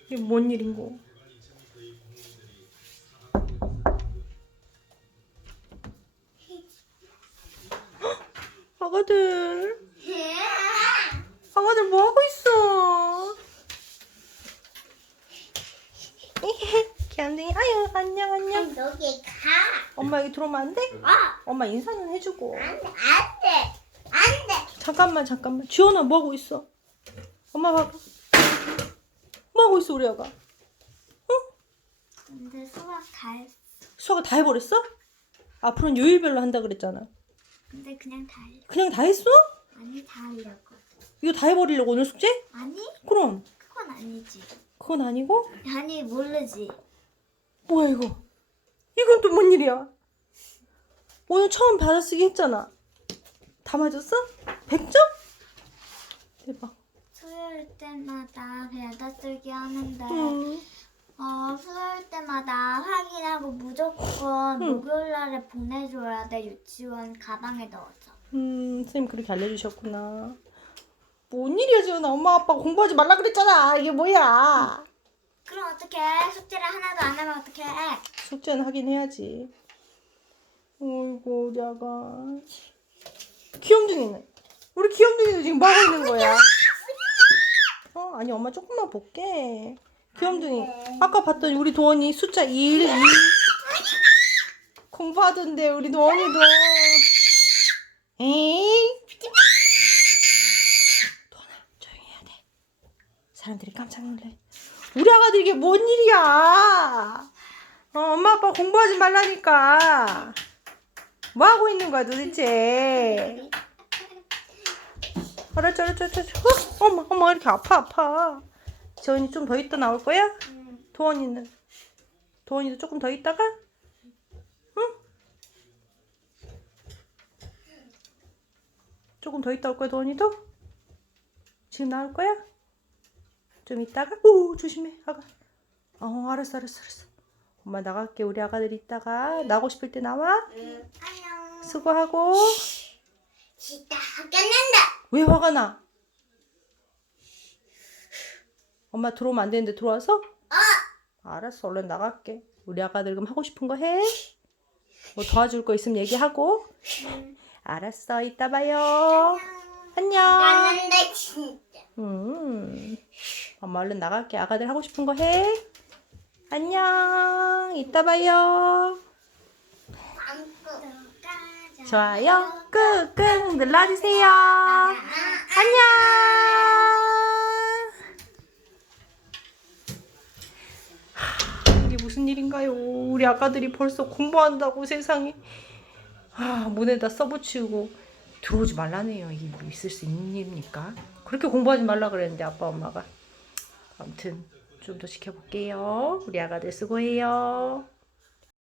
이게 뭔 일인고? 아가들 뭐 하고 있어? 귀염둥이 아유 안녕. 여기 가. 엄마 여기 들어오면 안 돼? 어. 엄마 인사는 해주고. 안 돼. 잠깐만. 지원아 뭐 하고 있어? 엄마 봐봐. 뭐 하고 있어 우리 아가? 근데 수학 다 했어. 수학을 다 해버렸어? 앞으로는 요일별로 한다 그랬잖아. 근데 그냥 다 했어. 그냥 다 했어? 아니 다 하려고. 이거 다 해버리려고 오늘 숙제? 아니 그럼 그건 아니지. 그건 아니고? 아니 모르지. 뭐야 이거? 이건 또 뭔 일이야? 오늘 처음 받아쓰기 했잖아. 다 맞았어? 100점? 대박. 수요일 때마다 받아쓰기 하는데 응. 수요일 때마다 확인하고 무조건 응. 목요일 날에 보내줘야 돼. 유치원 가방에 넣어서. 선생님 그렇게 알려주셨구나. 뭔 일이야 지훈아. 엄마 아빠가 공부하지 말라 그랬잖아. 이게 뭐야? 그럼 어떡해? 숙제를 하나도 안 하면 어떡해? 숙제는 하긴 해야지. 어이구 우리 아가. 귀염둥이는? 우리 귀염둥이도 지금 뭐 하고 있는 거야? 아니 엄마 조금만 볼게. 귀염둥이. 아까 봤더니 우리 도원이 숫자 1, 2 공부하던데 우리 도원이도. 에이. 도원아 조용히 해야 돼. 사람들이 깜짝 놀래. 우리 아가들 이게 뭔 일이야? 엄마 아빠 공부하지 말라니까. 뭐 하고 있는 거야 도대체? 알았지. 엄마 이렇게 아파. 지원이 좀 더 있다 나올 거야? 도원이는? 도원이도 조금 더 있다가? 응? 조금 더 있다 올 거야 도원이도? 지금 나올 거야? 좀 있다가? 오 조심해 아가. 알았어. 엄마 나갈게. 우리 아가들 있다가 나고 싶을 때 나와. 안녕. 수고하고. 진짜 하겠는데. 왜 화가 나? 엄마 들어오면 안 되는데 들어와서? 알았어 얼른 나갈게. 우리 아가들 그럼 하고 싶은 거 해. 뭐 도와줄 거 있으면 얘기하고. 알았어 이따 봐요. 안녕. 나는데 진짜. 엄마 얼른 나갈게. 아가들 하고 싶은 거 해. 안녕. 이따 봐요. 좋아요 꾹꾹 눌러주세요. 안녕. 이게 무슨 일인가요? 우리 아가들이 벌써 공부한다고 세상에. 문에다 써붙이고 들어오지 말라네요. 이게 뭐 있을 수 있는 일입니까? 그렇게 공부하지 말라 그랬는데 아빠 엄마가. 아무튼 좀 더 지켜볼게요. 우리 아가들 수고해요.